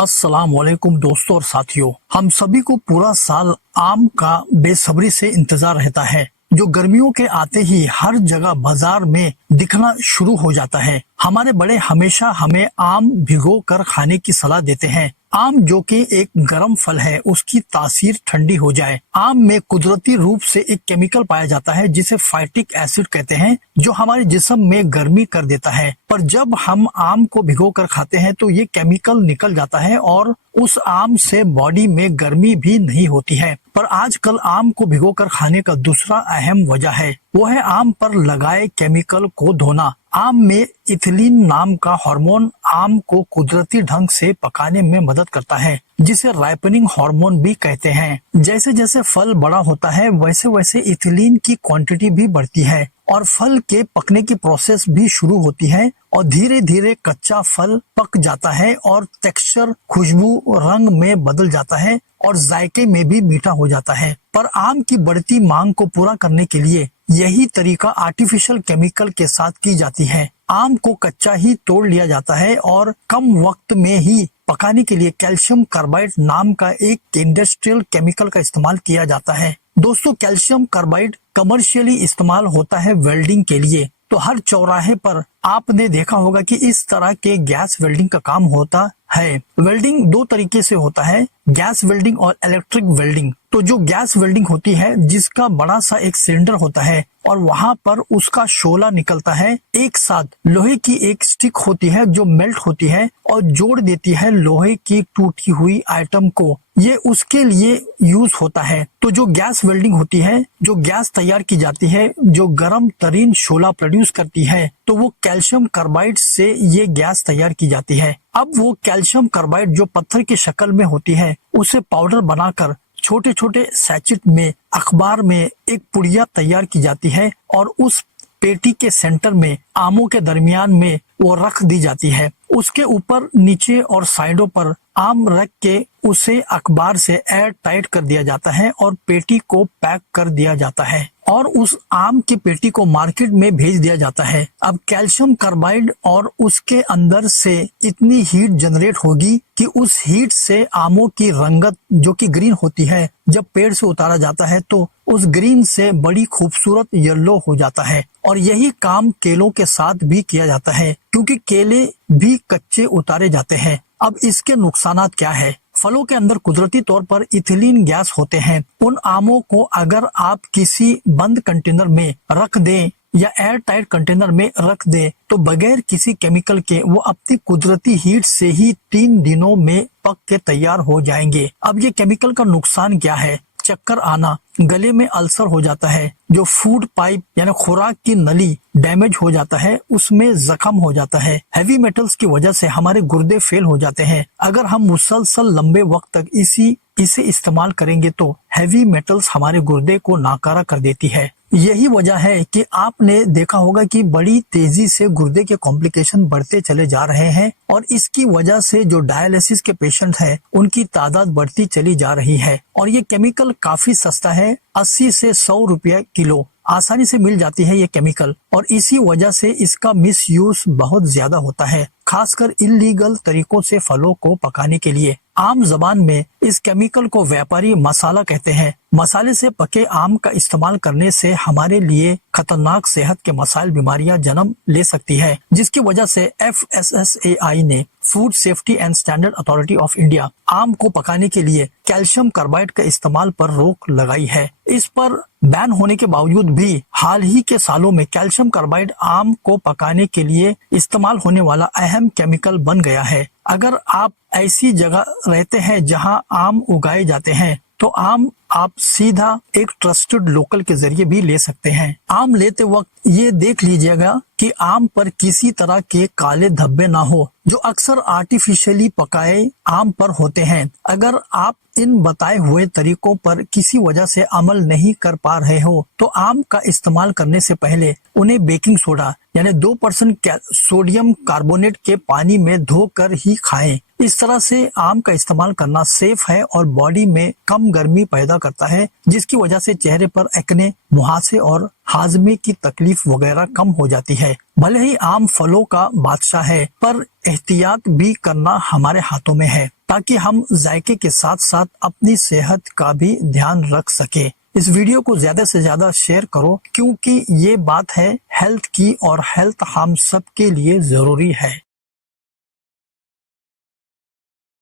अस्सलाम वालेकुम दोस्तों और साथियों। हम सभी को पूरा साल आम का बेसब्री से इंतजार रहता है, जो गर्मियों के आते ही हर जगह बाजार में दिखना शुरू हो जाता है। हमारे बड़े हमेशा हमें आम भिगो कर खाने की सलाह देते हैं। आम जो कि एक गर्म फल है, उसकी तासीर ठंडी हो जाए। आम में कुदरती रूप से एक केमिकल पाया जाता है जिसे फाइटिक एसिड कहते हैं, जो हमारे जिस्म में गर्मी कर देता है। पर जब हम आम को भिगो कर खाते हैं तो ये केमिकल निकल जाता है और उस आम से बॉडी में गर्मी भी नहीं होती है। पर आजकल आम को भिगोकर खाने का दूसरा अहम वजह है, वो है आम पर लगाए केमिकल को धोना। आम में इथिलीन नाम का हार्मोन आम को कुदरती ढंग से पकाने में मदद करता है, जिसे राइपनिंग हार्मोन भी कहते हैं। जैसे जैसे फल बड़ा होता है वैसे वैसे इथिलीन की क्वांटिटी भी बढ़ती है और फल के पकने की प्रोसेस भी शुरू होती है और धीरे धीरे कच्चा फल पक जाता है और टेक्सचर, खुशबू, रंग में बदल जाता है और जायके में भी मीठा हो जाता है। पर आम की बढ़ती मांग को पूरा करने के लिए यही तरीका आर्टिफिशियल केमिकल के साथ की जाती है। आम को कच्चा ही तोड़ लिया जाता है और कम वक्त में ही पकाने के लिए कैल्शियम कार्बाइड नाम का एक इंडस्ट्रियल केमिकल का इस्तेमाल किया जाता है। दोस्तों, कैल्शियम कार्बाइड कमर्शियली इस्तेमाल होता है वेल्डिंग के लिए। तो हर चौराहे पर आपने देखा होगा कि इस तरह के गैस वेल्डिंग का काम होता है। वेल्डिंग दो तरीके से होता है, गैस वेल्डिंग और इलेक्ट्रिक वेल्डिंग। तो जो गैस वेल्डिंग होती है, जिसका बड़ा सा एक सिलेंडर होता है और वहां पर उसका शोला निकलता है, एक साथ लोहे की एक स्टिक होती है जो मेल्ट होती है और जोड़ देती है लोहे की टूटी हुई आइटम को। ये उसके लिए यूज होता है। तो जो गैस वेल्डिंग होती है, जो गैस तैयार की जाती है, जो गर्म तरीन शोला प्रोड्यूस करती है, तो वो कैल्शियम कार्बाइड से ये गैस तैयार की जाती है। अब वो कैल्शियम कार्बाइड जो पत्थर की शक्ल में होती है, उसे पाउडर बनाकर छोटे छोटे सैचेट में अखबार में एक पुड़िया तैयार की जाती है और उस पेटी के सेंटर में आमों के दरमियान में वो रख दी जाती है। उसके ऊपर, नीचे और साइडों पर आम रख के उसे अखबार से एयर टाइट कर दिया जाता है और पेटी को पैक कर दिया जाता है और उस आम की पेटी को मार्केट में भेज दिया जाता है। अब कैल्शियम कार्बाइड और उसके अंदर से इतनी हीट जनरेट होगी कि उस हीट से आमों की रंगत जो कि ग्रीन होती है, जब पेड़ से उतारा जाता है तो उस ग्रीन से बड़ी खूबसूरत येलो हो जाता है। और यही काम केलों के साथ भी किया जाता है, क्योंकि केले भी कच्चे उतारे जाते हैं। अब इसके नुकसानात क्या है? फलों के अंदर कुदरती तौर पर इथिलीन गैस होते हैं। उन आमों को अगर आप किसी बंद कंटेनर में रख दें या एयर टाइट कंटेनर में रख दें तो बगैर किसी केमिकल के वो अपनी कुदरती हीट से ही 3 दिनों में पक के तैयार हो जाएंगे। अब ये केमिकल का नुकसान क्या है? चक्कर आना, गले में अल्सर हो जाता है, जो फूड पाइप यानी खुराक की नली डैमेज हो जाता है, उसमें जख्म हो जाता है। हैवी मेटल्स की वजह से हमारे गुर्दे फेल हो जाते हैं। अगर हम मुसलसल लंबे वक्त तक इसे इस्तेमाल करेंगे तो हैवी मेटल्स हमारे गुर्दे को नाकारा कर देती है। यही वजह है कि आपने देखा होगा कि बड़ी तेजी से गुर्दे के कॉम्प्लिकेशन बढ़ते चले जा रहे हैं और इसकी वजह से जो डायलिसिस के पेशेंट हैं, उनकी तादाद बढ़ती चली जा रही है। और ये केमिकल काफी सस्ता है, 80 से 100 रुपया किलो आसानी से मिल जाती है ये केमिकल, और इसी वजह से इसका मिसयूज बहुत ज्यादा होता है, खासकर इलीगल तरीकों से फलों को पकाने के लिए। आम जबान में इस केमिकल को व्यापारी मसाला कहते हैं। मसाले से पके आम का इस्तेमाल करने से हमारे लिए खतरनाक सेहत के मसाइल, बीमारियां जन्म ले सकती है, जिसकी वजह से FSSAI ने food safety and standard authority of India आम को पकाने के लिए कैल्शियम कार्बाइड के इस्तेमाल पर रोक लगाई है। इस पर बैन होने के बावजूद भी हाल ही के सालों में कैल्शियम कार्बाइड आम को पकाने के लिए इस्तेमाल होने वाला अहम केमिकल बन गया है। अगर आप ऐसी जगह रहते हैं जहां आम उगाए जाते हैं तो आम आप सीधा एक ट्रस्टेड लोकल के जरिए भी ले सकते हैं। आम लेते वक्त ये देख लीजिएगा कि आम पर किसी तरह के काले धब्बे ना हो, जो अक्सर आर्टिफिशियली पकाए आम पर होते हैं। अगर आप इन बताए हुए तरीकों पर किसी वजह से अमल नहीं कर पा रहे हो तो आम का इस्तेमाल करने से पहले उन्हें बेकिंग सोडा यानी 2% सोडियम कार्बोनेट के पानी में धोकर ही खाएं। इस तरह से आम का इस्तेमाल करना सेफ है और बॉडी में कम गर्मी पैदा करता है, जिसकी वजह से चेहरे पर एक्ने, मुहासे और हाजमे की तकलीफ वगैरह कम हो जाती है। भले ही आम फलों का बादशाह है, पर एहतियात भी करना हमारे हाथों में है। ताकि हम जायके के साथ साथ अपनी सेहत का भी ध्यान रख सके। इस वीडियो को ज्यादा से ज्यादा शेयर करो, क्योंकि ये बात है हेल्थ की और हेल्थ हम सब के लिए जरूरी है।